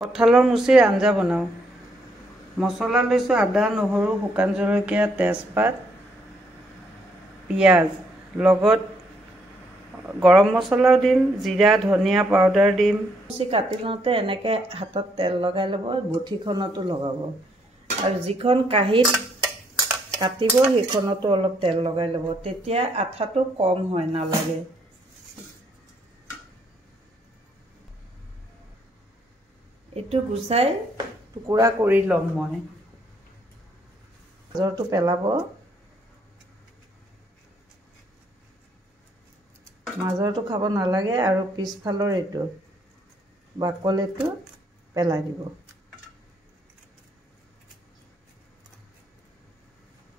কঁঠালৰ মুচিৰ আঞ্জা বনাওঁ। মছলা লৈছোঁ আদা, নহৰু, শুকান জলকীয়া, তেজপাত, পিঁয়াজ, লগত গৰম মছলাও দিম, জিৰা ধনিয়া পাউডাৰ দিম। মুচি কাটি লওঁতে এনেকৈ হাতত তেল লগাই ল'ব, গুঠিখনতো লগাব আৰু যিখন কাঁহীত কাটিব সেইখনতো অলপ তেল লগাই ল'ব, তেতিয়া আঠাটো কম হয়, নালাগে। এইটো গুচাই টুকুৰা কৰি ল'ম মই। গাজৰটো পেলাব, মাজৰটো খাব নালাগে আৰু পিছফালৰ এইটো বাকলিটো পেলাই দিব।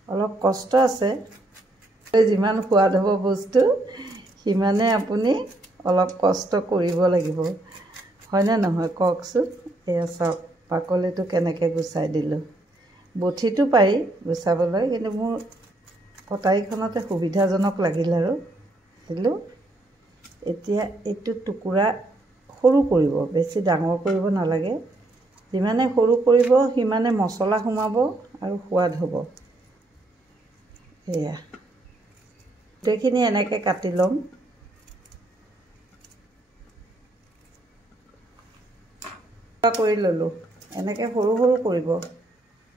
অলপ কষ্ট আছে, যিমান সোৱাদ হ'ব বস্তু সিমানে আপুনি অলপ কষ্ট কৰিব লাগিব, হয়নে নহয় কওকচোন? এয়া চাওক বাকলিটো কেনেকৈ গুচাই দিলোঁ। বঠিটো পাৰি গুচাবলৈ, কিন্তু মোৰ কটাৰীখনতে সুবিধাজনক লাগিল আৰু দিলোঁ। এতিয়া এইটো টুকুৰা সৰু কৰিব, বেছি ডাঙৰ কৰিব নালাগে। যিমানে সৰু কৰিব সিমানে মছলা সোমাব আৰু সোৱাদ হ'ব। এয়া গোটেইখিনি এনেকৈ কাটি ল'ম। কৰি ল'লোঁ, এনেকৈ সৰু সৰু কৰিব,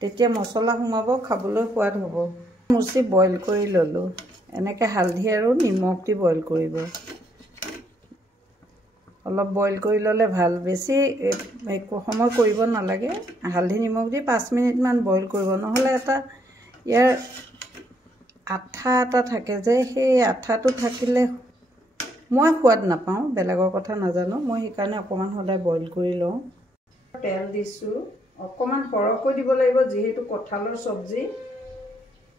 তেতিয়া মছলা সোমাব, খাবলৈ সোৱাদ হ'ব। মুচি বইল কৰি ল'লোঁ, এনেকৈ হালধি আৰু নিমখ দি বইল কৰিব। অলপ বইল কৰি ল'লে ভাল, বেছি সময় কৰিব নালাগে। হালধি নিমখ দি 5 মিনিটমান বইল কৰিব, নহ'লে ইয়াৰ আঠা এটা থাকে যে, সেই আঠাটো থাকিলে মই সোৱাদ নাপাওঁ, বেলেগৰ কথা নাজানো, মই সেইকাৰণে অকণমান সদায় বইল কৰি লওঁ। তেল দিছোঁ, অকণমান সৰহকৈ দিব লাগিব, যিহেতু কঁঠালৰ চব্জি,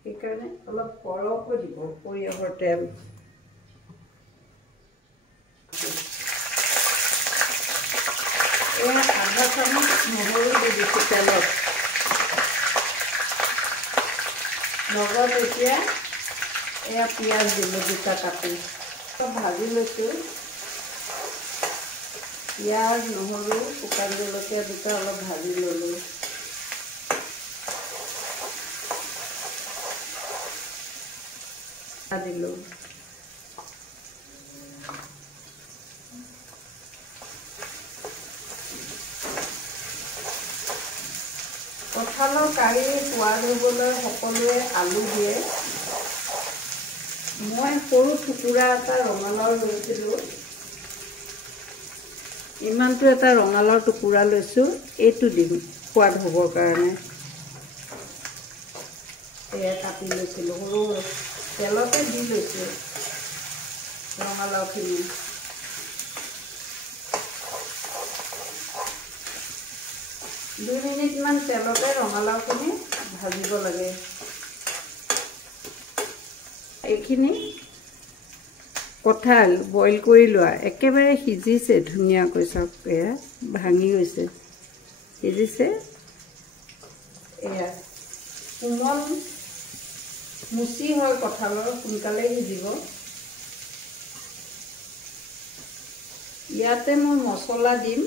সেইকাৰণে অলপ সৰহকৈ দিব সৰিয়হৰ তেল। এয়া আধা চামুচ নহৰু দি দিছোঁ তেলত, লগত এতিয়া এয়া পিঁয়াজ দিলোঁ দুটা কাটি, ভাজি লৈছোঁ। পিঁয়াজ নহৰু শুকান জলকীয়া দুটা অলপ ভাজি ল'লোঁ। দিলোঁ কঁঠালৰ কাৰী সোৱাদ হ'বলৈ সকলোৱে আলু দিয়ে। মই সৰু টুকুৰা এটা ৰঙালাও লৈছিলোঁ, ইমানটো এটা ৰঙালাওৰ টুকুৰা লৈছোঁ, এইটো দিম সোৱাদ হ'বৰ কাৰণে। এয়া কাটি লৈছিলোঁ, সৰু তেলতে দি লৈছোঁ ৰঙালাওখিনি। দুই মিনিটমান তেলতে ৰঙালাওখিনি ভাজিব লাগে। এইখিনি কঁঠাল বইল কৰি লোৱা একেবাৰে সিজিছে ধুনীয়াকৈ, চাওক এয়া ভাঙি গৈছে, সিজিছে। এয়া কোমল মুচি হয় কঁঠালৰ, সোনকালে সিজিব। ইয়াতে মই মছলা দিম।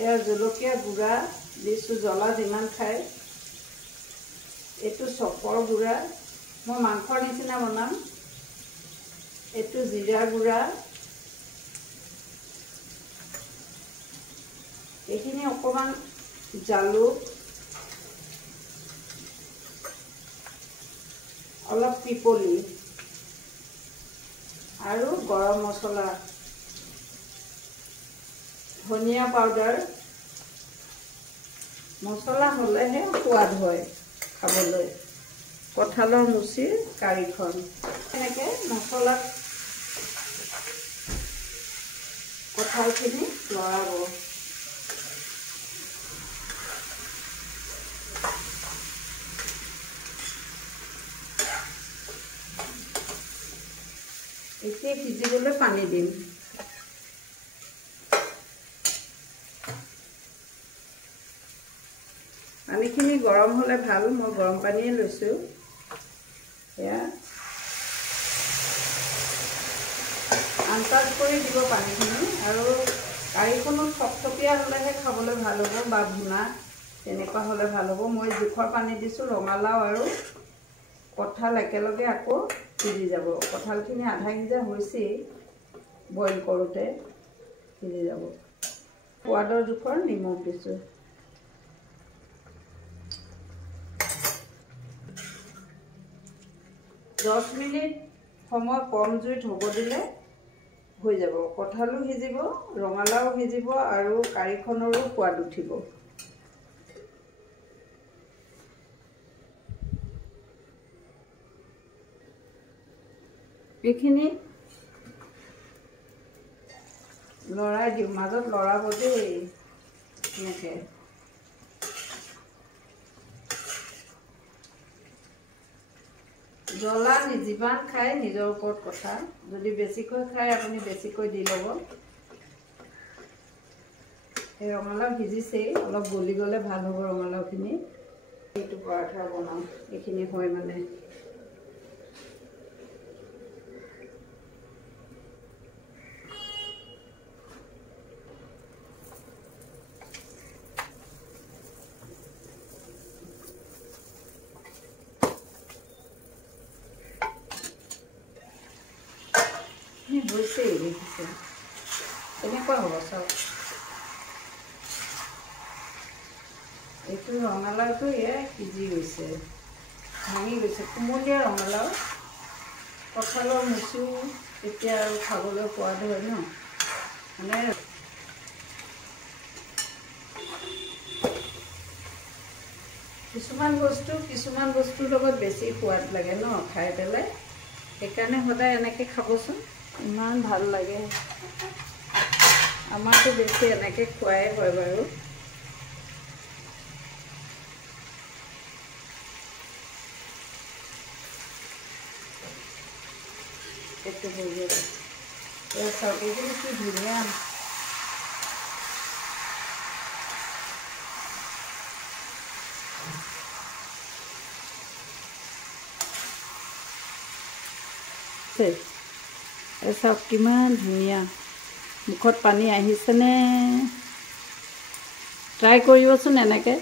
এয়া জলকীয়া গুড়া দিছোঁ, জ্বলা যিমান খায়। এইটো চপৰ গুড়া, মই মাংসৰ নিচিনা বনাম। এইটো জিৰা গুড়া। এইখিনি অকণমান জালুক, অলপ পিপলি আৰু গৰম মছলা, ধনিয়া পাউডাৰ। মছলা হ'লেহে সোৱাদ হয় খাবলৈ কঁঠালৰ মুচিৰ কাৰীখন। এনেকৈ মছলাত কঁঠালখিনি লৰাব। এতিয়া সিজিবলৈ পানী দিম। পানীখিনি গৰম হ'লে ভাল, মই গৰম পানীয়ে লৈছোঁ। এয়া চাৰ্জ কৰি দিব পানীখিনি আৰু কাৰীখনো থপথপীয়া হ'লেহে খাবলৈ ভাল হ'ব বা ভুনা তেনেকুৱা হ'লে ভাল হ'ব। মই জোখৰ পানী দিছোঁ। ৰঙালাও আৰু কঁঠাল একেলগে আকৌ সিজি যাব। কঁঠালখিনি আধা সিজা হৈছেই, বইল কৰোঁতে সিজি যাব। সোৱাদৰ জোখৰ নিমখ দিছোঁ। দহ মিনিট সময় কম জুইত হ'ব দিলে হৈ যাব। কঁঠালো সিজিব, ৰঙালাও সিজিব আৰু কাৰীখনৰো সোৱাদ উঠিব। এইখিনি লৰাই দিওঁ, মাজত লৰাব দেই এনেকৈ। জ্বলা যিমান খায় নিজৰ ওপৰত কথা। যদি বেছিকৈ খায় আপুনি বেছিকৈ দি ল'ব। এই ৰঙালাও সিজিছেই, অলপ গলি গ'লে ভাল হ'ব ৰঙালাওখিনি। এইটো পৰাঠা বনাওঁ, এইখিনি হয় মানে। হৈছেই দেখিছে, এনেকুৱা হ'ব চাওক। এইটো ৰঙালাওটো এয়া সিজি গৈছে, ভাঙি গৈছে, কুমলীয়া ৰঙালাও। কঁঠালৰ মুচু এতিয়া আৰু খাবলৈ সোৱাদ হয় ন, মানে কিছুমান বস্তুৰ লগত বেছি সোৱাদ লাগে ন খাই পেলাই। সেইকাৰণে সদায় এনেকৈ খাবচোন, ইমান ভাল লাগে। আমাৰতো বেছি এনেকৈ খোৱাই হয় বাৰু। এইটো হৈ যাব। চাওক এইখিনি কি ধুনীয়া। চাওক কিমান ধুনীয়া, মুখত পানী আহিছেনে? ট্ৰাই কৰিবচোন এনেকৈ।